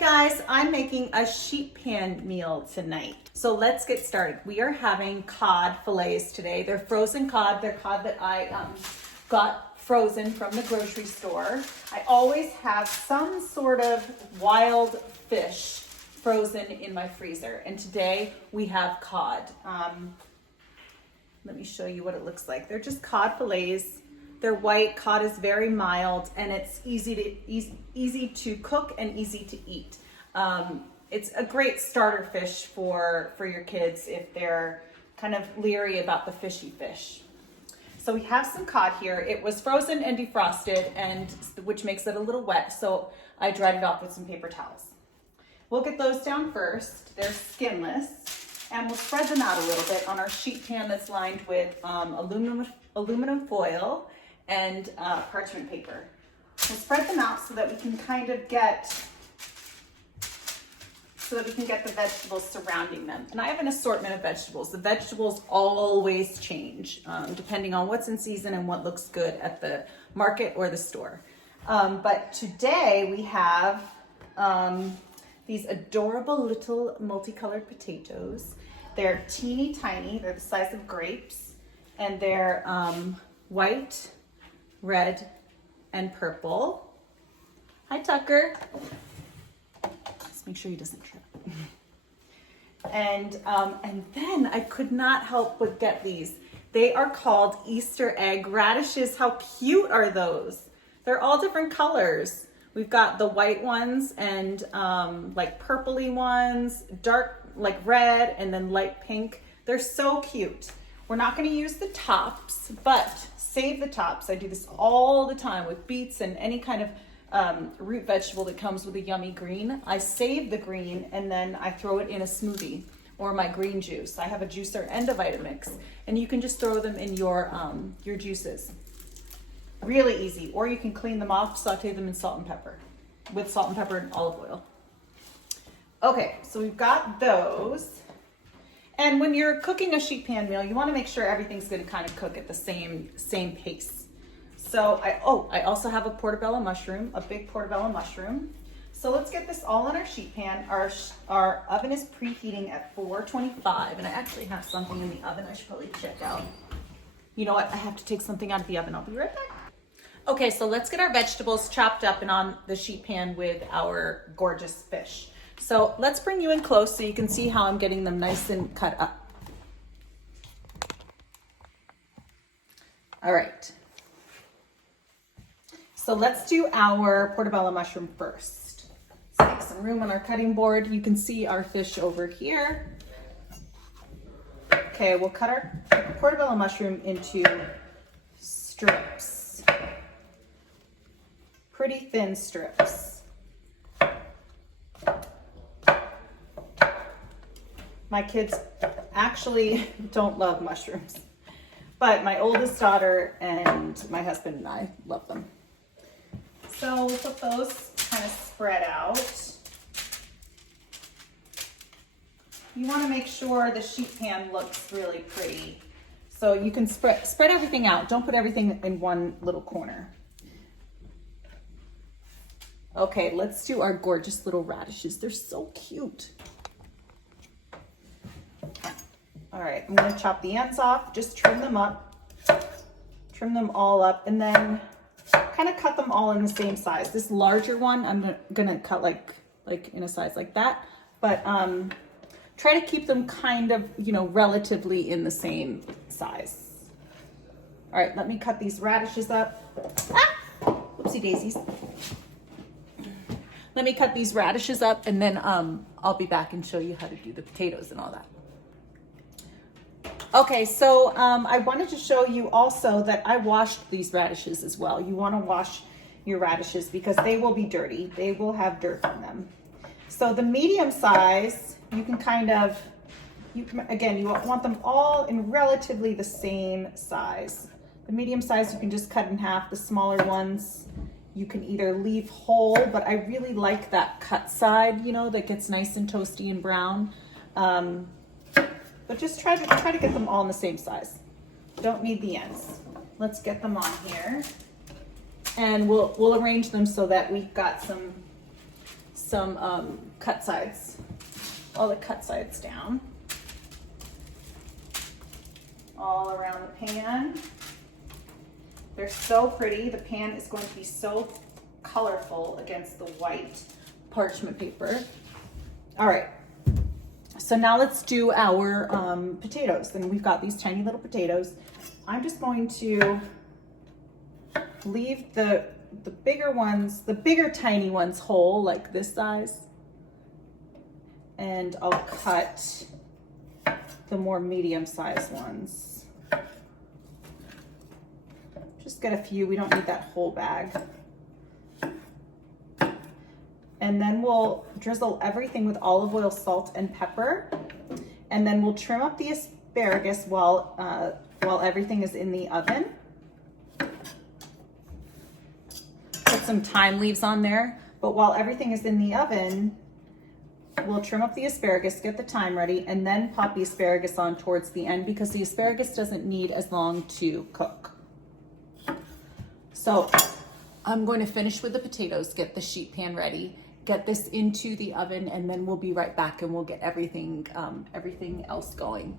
Guys, I'm making a sheet pan meal tonight. So let's get started. We are having cod fillets today. They're frozen cod. They're cod that I got frozen from the grocery store. I always have some sort of wild fish frozen in my freezer. And today we have cod. Let me show you what it looks like. They're just cod fillets. They're white. Cod is very mild, and it's easy to cook and easy to eat. It's a great starter fish for your kids if they're kind of leery about the fishy fish. So we have some cod here. It was frozen and defrosted, which makes it a little wet, so I dried it off with some paper towels. We'll get those down first. They're skinless, and we'll spread them out a little bit on our sheet pan that's lined with aluminum foil and parchment paper. We'll spread them out so that we can kind of get the vegetables surrounding them. And I have an assortment of vegetables. The vegetables always change depending on what's in season and what looks good at the market or the store. But today we have these adorable little multicolored potatoes. They're teeny tiny. They're the size of grapes, and they're white, red, and purple. Hi, Tucker. Just make sure he doesn't trip. And then I could not help but get these. They are called Easter egg radishes. How cute are those? They're all different colors. We've got the white ones and like purpley ones, dark like red, and then light pink. They're so cute. We're not going to use the tops, but save the tops. I do this all the time with beets and any kind of root vegetable that comes with a yummy green. I save the green and then I throw it in a smoothie or my green juice. I have a juicer and a Vitamix, and you can just throw them in your juices. Really easy. Or you can clean them off, saute them in salt and pepper and olive oil. Okay, so we've got those. And when you're cooking a sheet pan meal, you want to make sure everything's going to kind of cook at the same pace. So I also have a portobello mushroom, a big portobello mushroom. So let's get this all in our sheet pan. Our oven is preheating at 425, and I actually have something in the oven I should probably check out. You know what? I have to take something out of the oven. I'll be right back. Okay, so let's get our vegetables chopped up and on the sheet pan with our gorgeous fish. So let's bring you in close so you can see how I'm getting them nice and cut up. All right. So let's do our portobello mushroom first. Let's make some room on our cutting board. You can see our fish over here. Okay, we'll cut our portobello mushroom into strips. Pretty thin strips. My kids actually don't love mushrooms, but my oldest daughter and my husband and I love them. So we'll put those kind of spread out. You want to make sure the sheet pan looks really pretty. So you can spread everything out. Don't put everything in one little corner. Okay, let's do our gorgeous little radishes. They're so cute. All right, I'm gonna chop the ends off, just trim them up, trim them all up, and then kind of cut them all in the same size. This larger one, I'm gonna cut like in a size like that, but try to keep them kind of, relatively in the same size. All right, let me cut these radishes up. Whoopsie daisies. Let me cut these radishes up, and then I'll be back and show you how to do the potatoes and all that. Okay, so I wanted to show you also that I washed these radishes as well. You want to wash your radishes because they will be dirty. They will have dirt on them. So the medium size, you can you want them all in relatively the same size. The medium size you can just cut in half. The smaller ones you can either leave whole, but I really like that cut side, that gets nice and toasty and brown. But just try to get them all in the same size. Don't need the ends. Let's get them on here. And we'll arrange them so that we've got some some cut sides, all the cut sides down, all around the pan. They're so pretty. The pan is going to be so colorful against the white parchment paper. All right, so now let's do our potatoes. And we've got these tiny little potatoes. I'm just going to leave the bigger ones, the bigger tiny ones whole, like this size. And I'll cut the more medium-sized ones. Just get a few, we don't need that whole bag. And then we'll drizzle everything with olive oil, salt, and pepper. And then we'll trim up the asparagus while everything is in the oven. Put some thyme leaves on there, but while everything is in the oven, we'll trim up the asparagus, get the thyme ready, and then pop the asparagus on towards the end because the asparagus doesn't need as long to cook. So I'm going to finish with the potatoes, get the sheet pan ready, get this into the oven, and then we'll be right back and we'll get everything else going.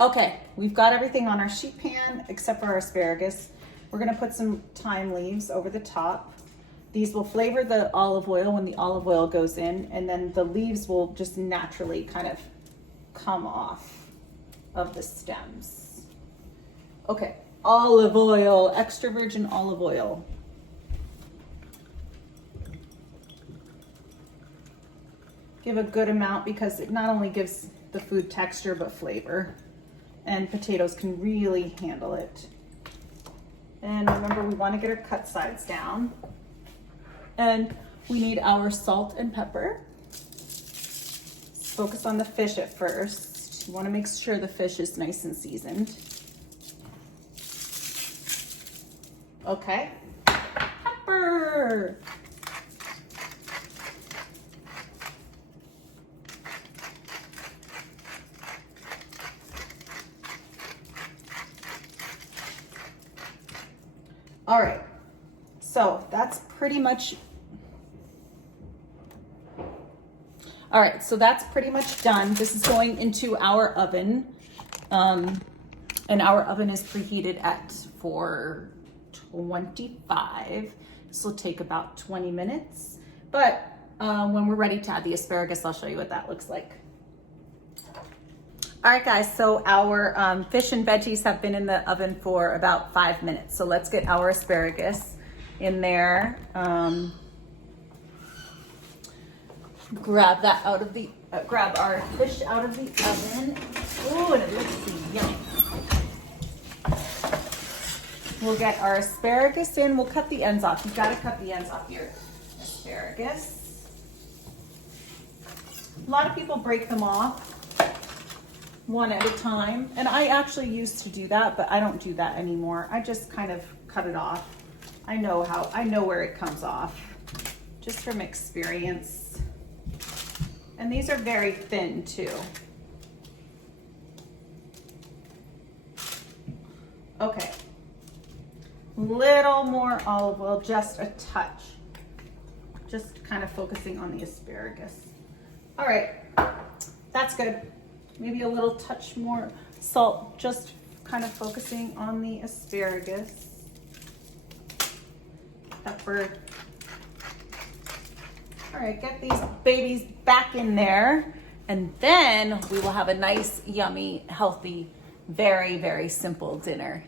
Okay, we've got everything on our sheet pan except for our asparagus. We're gonna put some thyme leaves over the top. These will flavor the olive oil when the olive oil goes in, and then the leaves will just naturally kind of come off of the stems. Okay, olive oil, extra virgin olive oil. Give a good amount because it not only gives the food texture but flavor, and potatoes can really handle it. And remember, we want to get our cut sides down. And we need our salt and pepper. Focus on the fish at first. You want to make sure the fish is nice and seasoned. Okay, pepper. All right, so that's pretty much, done. This is going into our oven, and our oven is preheated at 425. This will take about 20 minutes, but when we're ready to add the asparagus, I'll show you what that looks like. All right, guys, so our fish and veggies have been in the oven for about 5 minutes. So let's get our asparagus in there. Grab that out of the, grab our fish out of the oven. Ooh, and it looks yummy. We'll get our asparagus in. We'll cut the ends off. You've got to cut the ends off your asparagus. A lot of people break them off one at a time, and I actually used to do that, but I don't do that anymore. I just kind of cut it off. I know where it comes off, just from experience. And these are very thin too. Okay, little more olive oil, just a touch, just kind of focusing on the asparagus. All right, that's good. Maybe a little touch more salt, just kind of focusing on the asparagus. Pepper. All right, get these babies back in there, and then we will have a nice, yummy, healthy, very, very simple dinner.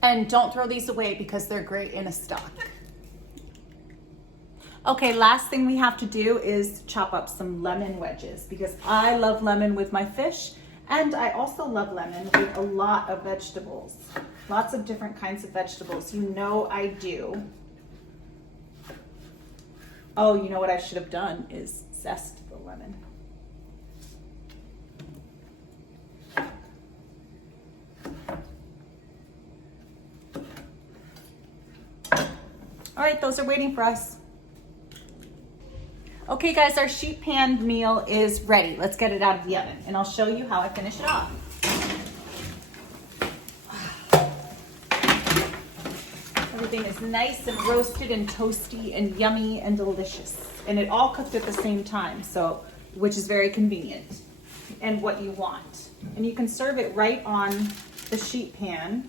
And don't throw these away because they're great in a stock. Okay, last thing we have to do is chop up some lemon wedges because I love lemon with my fish, and I also love lemon with a lot of vegetables. Lots of different kinds of vegetables. You know I do. Oh, you know what I should have done is zest the lemon. All right, those are waiting for us. Okay guys, our sheet pan meal is ready. Let's get it out of the oven and I'll show you how I finish it off. Everything is nice and roasted and toasty and yummy and delicious. And it all cooked at the same time, so which is very convenient and what you want. And you can serve it right on the sheet pan.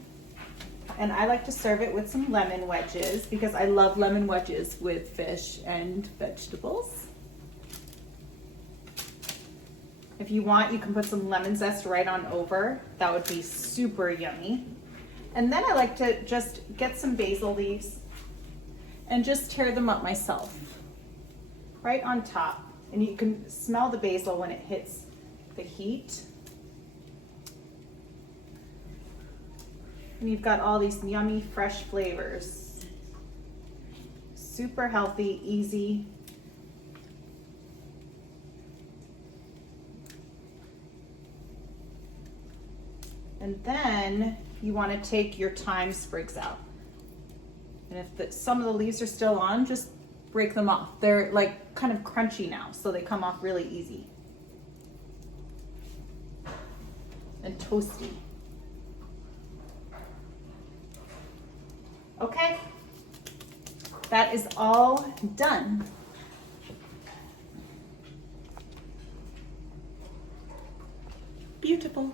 And I like to serve it with some lemon wedges because I love lemon wedges with fish and vegetables. If you want, you can put some lemon zest right on over. That would be super yummy. And then I like to just get some basil leaves and just tear them up myself right on top. And you can smell the basil when it hits the heat. And you've got all these yummy, fresh flavors. Super healthy, easy. And then you want to take your thyme sprigs out. And if some of the leaves are still on, just break them off. They're like kind of crunchy now, so they come off really easy. And toasty. Okay, that is all done. Beautiful.